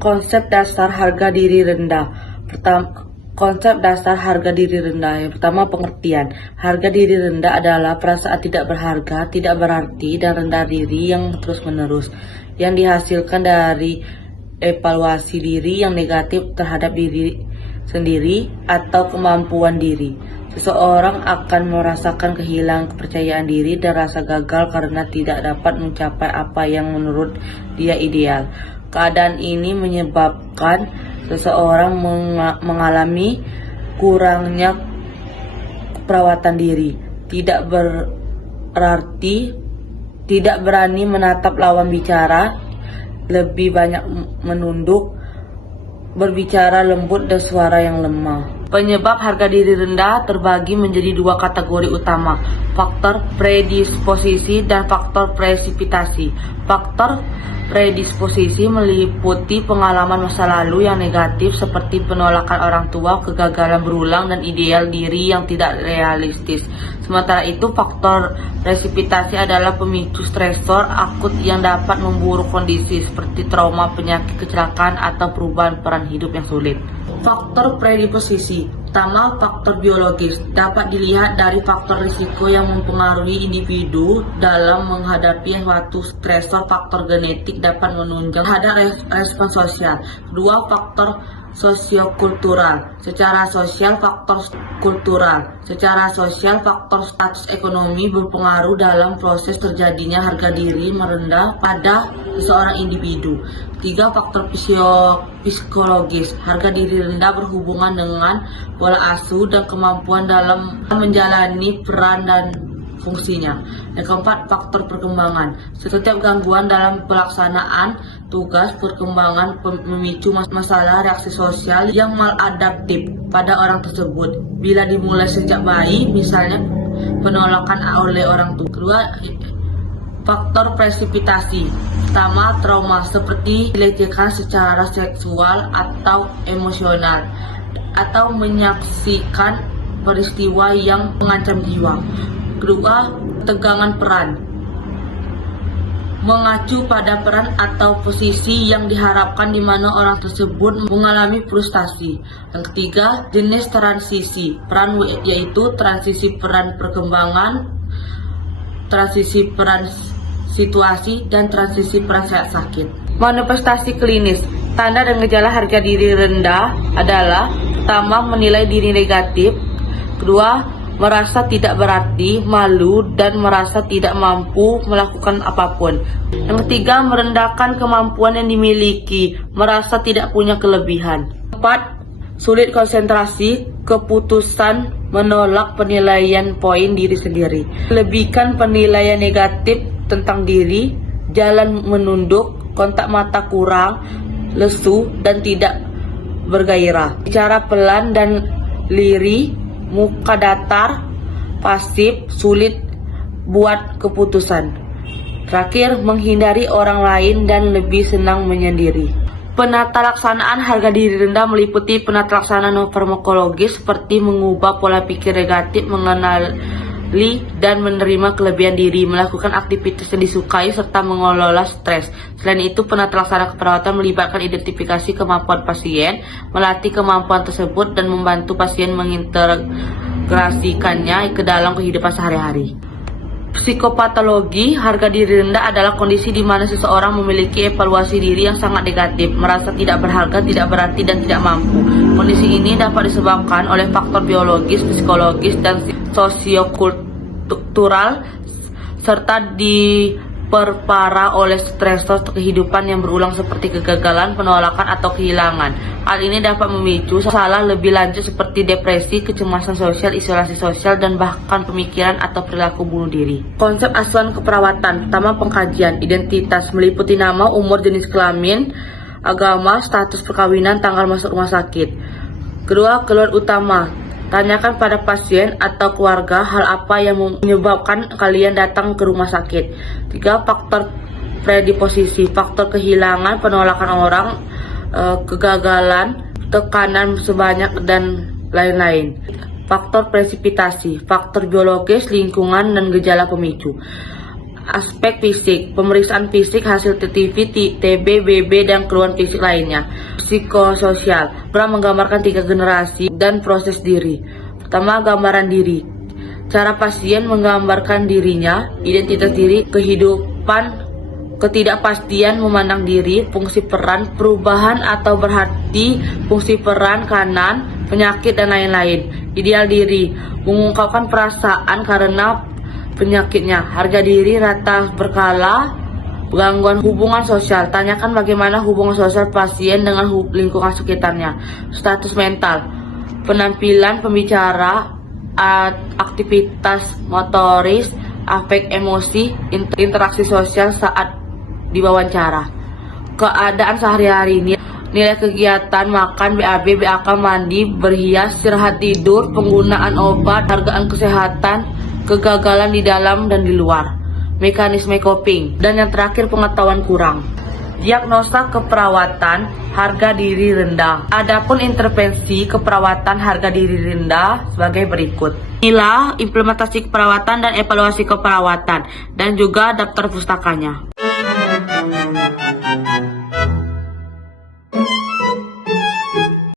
Konsep dasar harga diri rendah. Konsep dasar harga diri rendah. Yang pertama, pengertian. Harga diri rendah adalah perasaan tidak berharga, tidak berarti, dan rendah diri yang terus-menerus, yang dihasilkan dari evaluasi diri yang negatif terhadap diri sendiri atau kemampuan diri. Seseorang akan merasakan kehilangan kepercayaan diri dan rasa gagal karena tidak dapat mencapai apa yang menurut dia ideal. Keadaan ini menyebabkan seseorang mengalami kurangnya perawatan diri, tidak berarti tidak berani menatap lawan bicara, lebih banyak menunduk, berbicara lembut dan suara yang lemah. Penyebab harga diri rendah terbagi menjadi dua kategori utama, faktor predisposisi dan faktor presipitasi. Faktor predisposisi meliputi pengalaman masa lalu yang negatif seperti penolakan orang tua, kegagalan berulang, dan ideal diri yang tidak realistis. Sementara itu, faktor presipitasi adalah pemicu stresor akut yang dapat memburuk kondisi seperti trauma, penyakit, kecelakaan, atau perubahan peran hidup yang sulit. Faktor predisposisi. Pertama, faktor biologis dapat dilihat dari faktor risiko yang mempengaruhi individu dalam menghadapi suatu stresor. Faktor genetik dapat menunjang terhadap respon sosial. Kedua, faktor sosiokultural. Secara sosial, faktor kultural. Secara sosial, faktor status ekonomi berpengaruh dalam proses terjadinya harga diri merendah pada seseorang individu. Ketiga, faktor psikologis. Harga diri rendah berhubungan dengan pola asuh dan kemampuan dalam menjalani peran dan fungsinya. Yang keempat, faktor perkembangan. Setiap gangguan dalam pelaksanaan tugas perkembangan memicu masalah reaksi sosial yang maladaptif pada orang tersebut. Bila dimulai sejak bayi, misalnya penolakan oleh orang tua. Kedua, faktor presipitasi. Pertama, trauma seperti dilecehkan secara seksual atau emosional, atau menyaksikan peristiwa yang mengancam jiwa. Kedua, tegangan peran. Mengacu pada peran atau posisi yang diharapkan di mana orang tersebut mengalami frustasi. Yang ketiga, jenis transisi peran, yaitu transisi peran perkembangan, transisi peran situasi, dan transisi peran sakit. Manifestasi klinis. Tanda dan gejala harga diri rendah adalah: pertama, menilai diri negatif. Kedua, merasa tidak berarti, malu, dan merasa tidak mampu melakukan apapun. Yang ketiga, merendahkan kemampuan yang dimiliki, merasa tidak punya kelebihan. 4. Sulit konsentrasi, keputusan, menolak penilaian poin diri sendiri. Lebihkan penilaian negatif tentang diri, jalan menunduk, kontak mata kurang, lesu, dan tidak bergairah. Bicara pelan dan lirih, muka datar, pasif, sulit buat keputusan. Terakhir, menghindari orang lain dan lebih senang menyendiri. Penata laksanaan harga diri rendah meliputi penata laksanaan farmakologis seperti mengubah pola pikir negatif, mengenali dan menerima kelebihan diri, melakukan aktivitas yang disukai, serta mengelola stres. Selain itu, penata laksanaan keperawatan melibatkan identifikasi kemampuan pasien, melatih kemampuan tersebut, dan membantu pasien mengintegrasikannya ke dalam kehidupan sehari-hari. Psikopatologi harga diri rendah adalah kondisi di mana seseorang memiliki evaluasi diri yang sangat negatif, merasa tidak berharga, tidak berarti, dan tidak mampu. Kondisi ini dapat disebabkan oleh faktor biologis, psikologis, dan sosiokultural, serta diperparah oleh stresor kehidupan yang berulang seperti kegagalan, penolakan, atau kehilangan. Hal ini dapat memicu masalah lebih lanjut seperti depresi, kecemasan sosial, isolasi sosial, dan bahkan pemikiran atau perilaku bunuh diri. Konsep asuhan keperawatan. Pertama, pengkajian identitas meliputi nama, umur, jenis kelamin, agama, status perkawinan, tanggal masuk rumah sakit. Kedua, keluhan utama. Tanyakan pada pasien atau keluarga hal apa yang menyebabkan kalian datang ke rumah sakit. Tiga, faktor predisposisi. Faktor kehilangan, penolakan orang, kegagalan, tekanan sebanyak, dan lain-lain. Faktor presipitasi, faktor biologis, lingkungan, dan gejala pemicu. Aspek fisik, pemeriksaan fisik hasil TTV, TB, BB, dan keluhan fisik lainnya. Psikososial, peran menggambarkan 3 generasi dan proses diri. Pertama, gambaran diri. Cara pasien menggambarkan dirinya, identitas diri, kehidupan, ketidakpastian memandang diri, fungsi peran, perubahan atau berarti, fungsi peran kanan, penyakit, dan lain-lain. Ideal diri, mengungkapkan perasaan karena penyakitnya. Harga diri rata berkala. Gangguan hubungan sosial, tanyakan bagaimana hubungan sosial pasien dengan lingkungan sekitarnya. Status mental, penampilan pembicara, aktivitas motoris, afek emosi, interaksi sosial saat diwawancara. Keadaan sehari-hari, nilai kegiatan, makan, BAB, BAK, mandi, berhias, istirahat tidur, penggunaan obat, hargaan kesehatan, kegagalan di dalam dan di luar, mekanisme coping, dan yang terakhir pengetahuan kurang. Diagnosa keperawatan harga diri rendah. Adapun intervensi keperawatan harga diri rendah sebagai berikut. Inilah implementasi keperawatan dan evaluasi keperawatan dan juga daftar pustakanya.